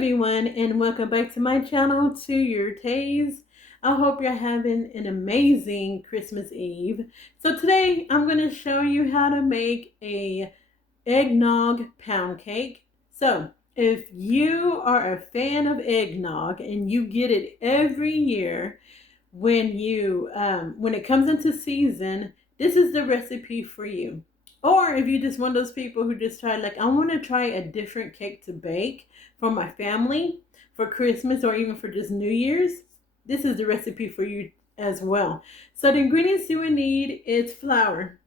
everyone, and welcome back to my channel, To Your Taste. I hope you're having an amazing Christmas Eve. So today I'm going to show you how to make a eggnog pound cake. So if you are a fan of eggnog and you get it every year when it comes into season, this is the recipe for you. Or if you're just one of those people who just try, like, I want to try a different cake to bake for my family for Christmas or even for just New Year's, this is the recipe for you as well. So the ingredients you will need is flour.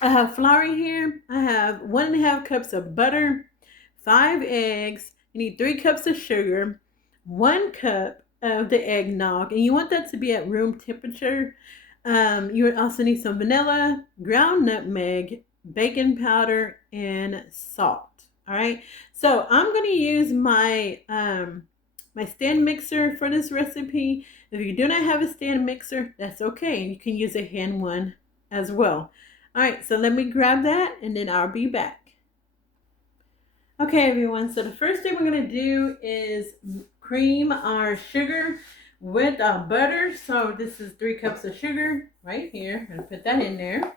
I have flour here. I have 1.5 cups of butter, 5 eggs. You need 3 cups of sugar, 1 cup of the eggnog, and you want that to be at room temperature. You would also need some vanilla, ground nutmeg, baking powder, and salt. All right. So I'm going to use my my stand mixer for this recipe. If you do not have a stand mixer, that's okay. You can use a hand one as well. All right, so let me grab that and then I'll be back. Okay, everyone, so the first thing we're going to do is cream our sugar with our butter. So this is 3 cups of sugar right here. I'm going to put that in there.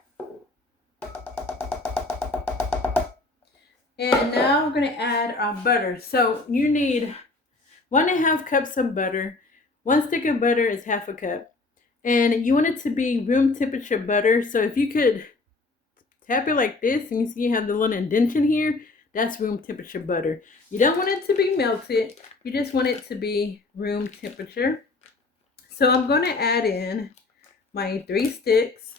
And now we're going to add our butter. So you need 1.5 cups of butter. 1 stick of butter is 1/2 cup. And you want it to be room temperature butter. So if you could tap it like this, and you see you have the little indentation here, that's room temperature butter. You don't want it to be melted. You just want it to be room temperature. So I'm going to add in my 3 sticks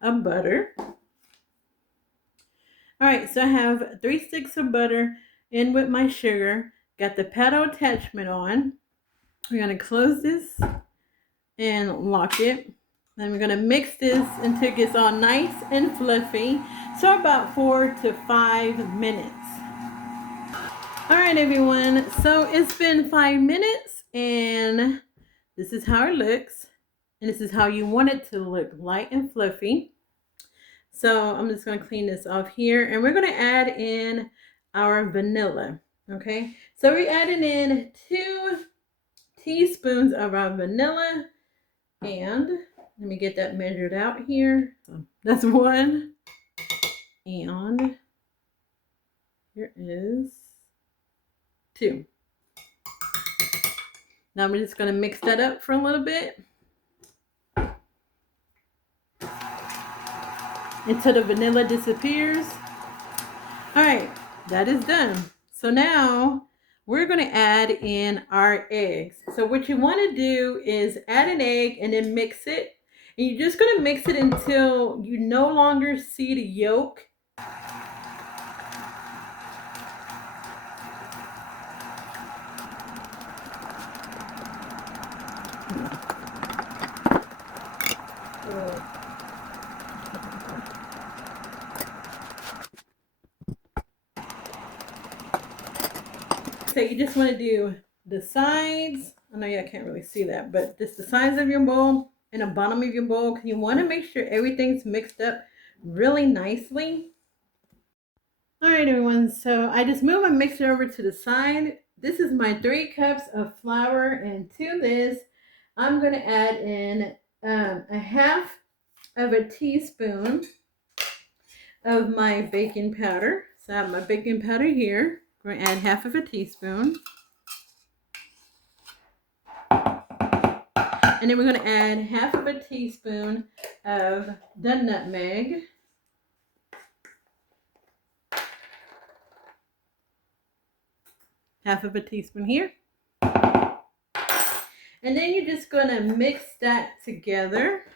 of butter. All right, so I have 3 sticks of butter in with my sugar. Got the paddle attachment on. We're going to close this and lock it. Then we're going to mix this until it gets all nice and fluffy. So about 4 to 5 minutes. All right, everyone. So it's been 5 minutes and this is how it looks. And this is how you want it to look, light and fluffy. So I'm just going to clean this off here. And we're going to add in our vanilla. Okay. So we're adding in 2 teaspoons of our vanilla. And let me get that measured out here. So that's 1. And here is 2. Now I'm just going to mix that up for a little bit until the vanilla disappears. All right, that is done. So now we're going to add in our eggs. So what you want to do is add an egg and then mix it. And you're just going to mix it until you no longer see the yolk. So you just want to do the sides. I know y'all can't really see that, but just the sides of your bowl and the bottom of your bowl. You want to make sure everything's mixed up really nicely. All right, everyone. So I just moved my mixer over to the side. This is my 3 cups of flour, and to this, I'm going to add in 1/2 of a teaspoon of my baking powder. So I have my baking powder here. We're going to add 1/2 of a teaspoon. And then we're going to add 1/2 of a teaspoon of the nutmeg. Half of a teaspoon here. And then you're just going to mix that together.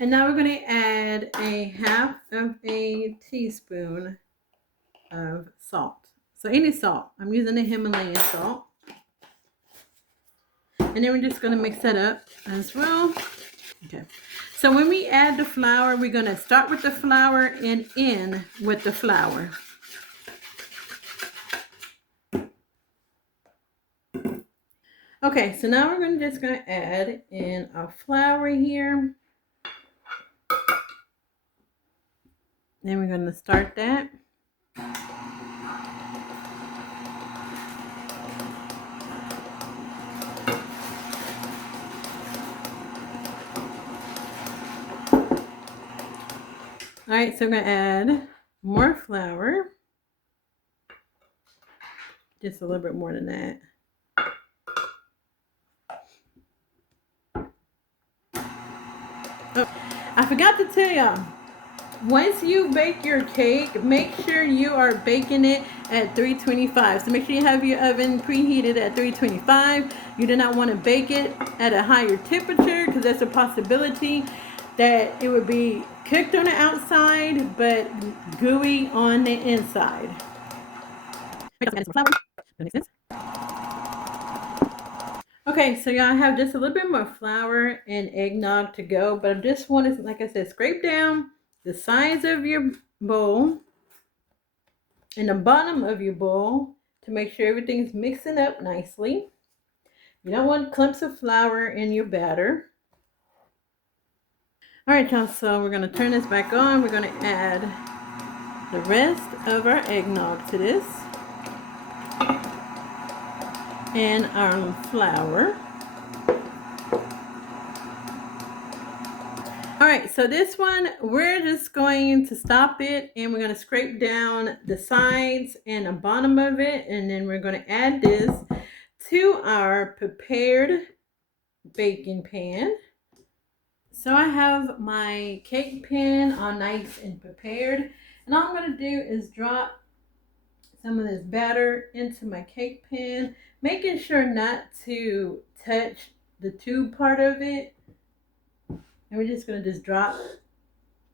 And now we're going to add 1/2 of a teaspoon of salt. So any salt. I'm using the Himalayan salt. And then we're just going to mix that up as well. Okay. So when we add the flour, we're going to start with the flour and end with the flour. Okay, so now we're just going to add in our flour here. Then we're going to start that. All right, so I'm going to add more flour. Just a little bit more than that. Oh, I forgot to tell y'all. Once you bake your cake, make sure you are baking it at 325. So make sure you have your oven preheated at 325. You do not want to bake it at a higher temperature because there's a possibility that it would be cooked on the outside but gooey on the inside. Okay, so y'all have just a little bit more flour and eggnog to go, but I just want to, like I said, scrape down the sides of your bowl and the bottom of your bowl to make sure everything's mixing up nicely. You don't want clumps of flour in your batter. All right, y'all, so we're going to turn this back on. We're going to add the rest of our eggnog to this and our flour. All right, so this one, we're just going to stop it and we're going to scrape down the sides and the bottom of it. And then we're going to add this to our prepared baking pan. So I have my cake pan all nice and prepared. And all I'm going to do is drop some of this batter into my cake pan, making sure not to touch the tube part of it. And we're just going to just drop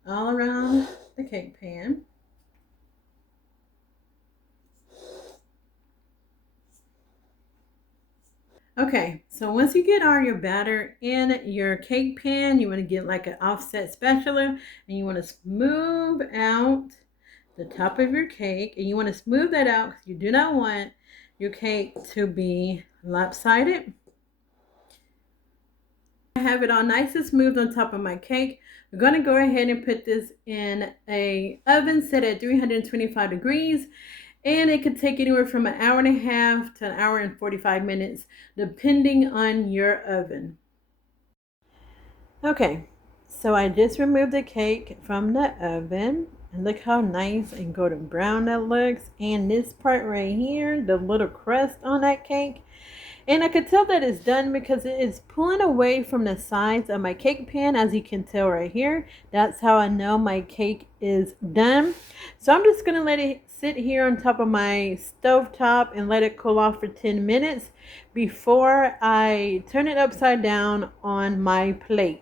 all around the cake pan. Okay, so once you get all your batter in your cake pan, you want to get like an offset spatula and you want to smooth out the top of your cake. And you want to smooth that out because you do not want your cake to be lopsided. I have it all nice and smooth on top of my cake. We're going to go ahead and put this in a oven set at 325 degrees. And it could take anywhere from an hour and a half to an hour and 45 minutes, depending on your oven. Okay, so I just removed the cake from the oven. And look how nice and golden brown that looks. And this part right here, the little crust on that cake. And I could tell that it's done because it is pulling away from the sides of my cake pan, as you can tell right here. That's how I know my cake is done. So I'm just going to let it sit here on top of my stove top and let it cool off for 10 minutes before I turn it upside down on my plate.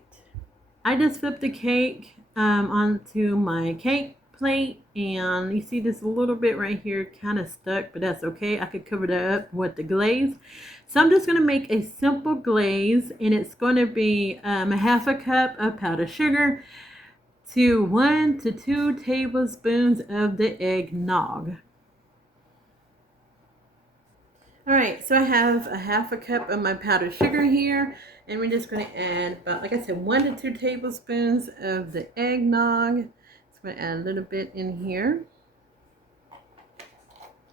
I just flipped the cake onto my cake plate, and you see this a little bit right here kind of stuck, but that's okay. I could cover that up with the glaze. So I'm just going to make a simple glaze, and it's going to be a half a cup of powdered sugar to 1 to 2 tablespoons of the eggnog. All right, so I have a half a cup of my powdered sugar here, and we're just going to add about, like I said, 1 to 2 tablespoons of the eggnog. So I'm going to add a little bit in here.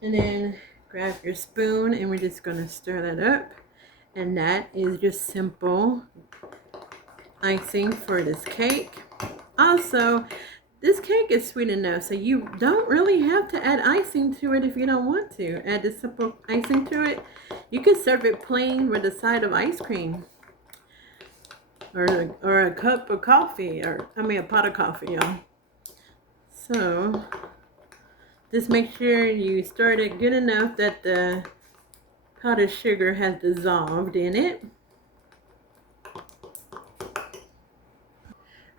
And then grab your spoon, and we're just going to stir that up. And that is just simple icing for this cake. Also, this cake is sweet enough, so you don't really have to add icing to it if you don't want to. Add the simple icing to it. You can serve it plain with a side of ice cream. Or a cup of coffee, a pot of coffee, y'all. So, just make sure you stir it good enough that the powdered sugar has dissolved in it.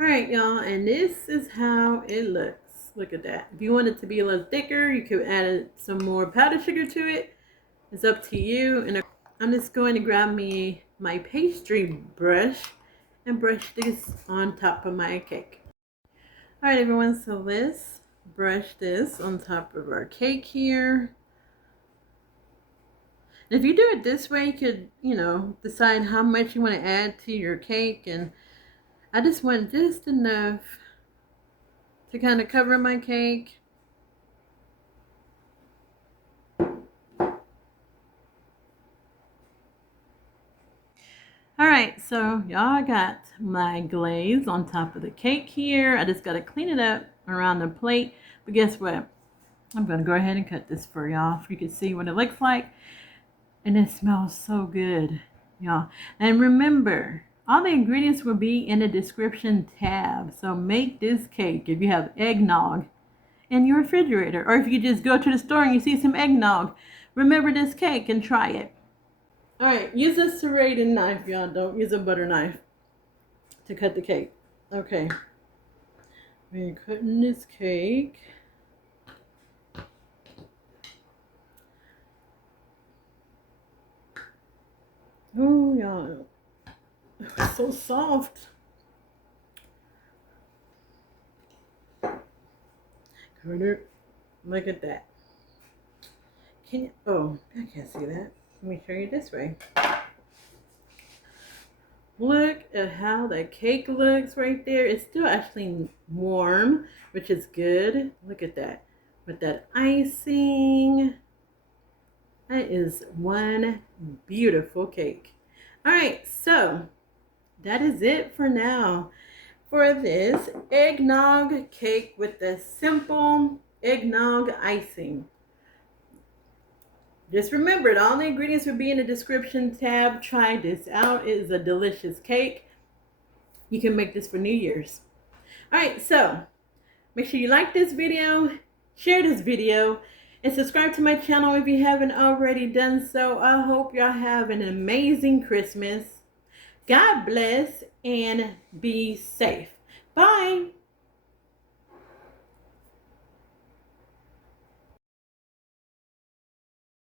Alright, y'all, and this is how it looks. Look at that. If you want it to be a little thicker, you could add some more powdered sugar to it. It's up to you. And I'm just going to grab me my pastry brush and brush this on top of my cake. Alright, everyone, so let's brush this on top of our cake here. And if you do it this way, you could, decide how much you want to add to your cake. And I just want just enough to kind of cover my cake. Alright, so y'all got my glaze on top of the cake here. I just got to clean it up around the plate. But guess what? I'm going to go ahead and cut this for y'all so you can see what it looks like. And it smells so good, y'all. And remember, all the ingredients will be in the description tab. So make this cake if you have eggnog in your refrigerator. Or if you just go to the store and you see some eggnog, remember this cake and try it. Alright, use a serrated knife, y'all. Don't use a butter knife to cut the cake. Okay. We're cutting this cake. Oh, y'all. It's so soft. Carter, look at that. Can you? Oh, I can't see that. Let me show you this way. Look at how that cake looks right there. It's still actually warm, which is good. Look at that. With that icing. That is one beautiful cake. All right, so that is it for now for this eggnog cake with the simple eggnog icing. Just remember, all the ingredients will be in the description tab. Try this out. It is a delicious cake. You can make this for New Year's. All right, so make sure you like this video, share this video, and subscribe to my channel if you haven't already done so. I hope y'all have an amazing Christmas. God bless and be safe. Bye.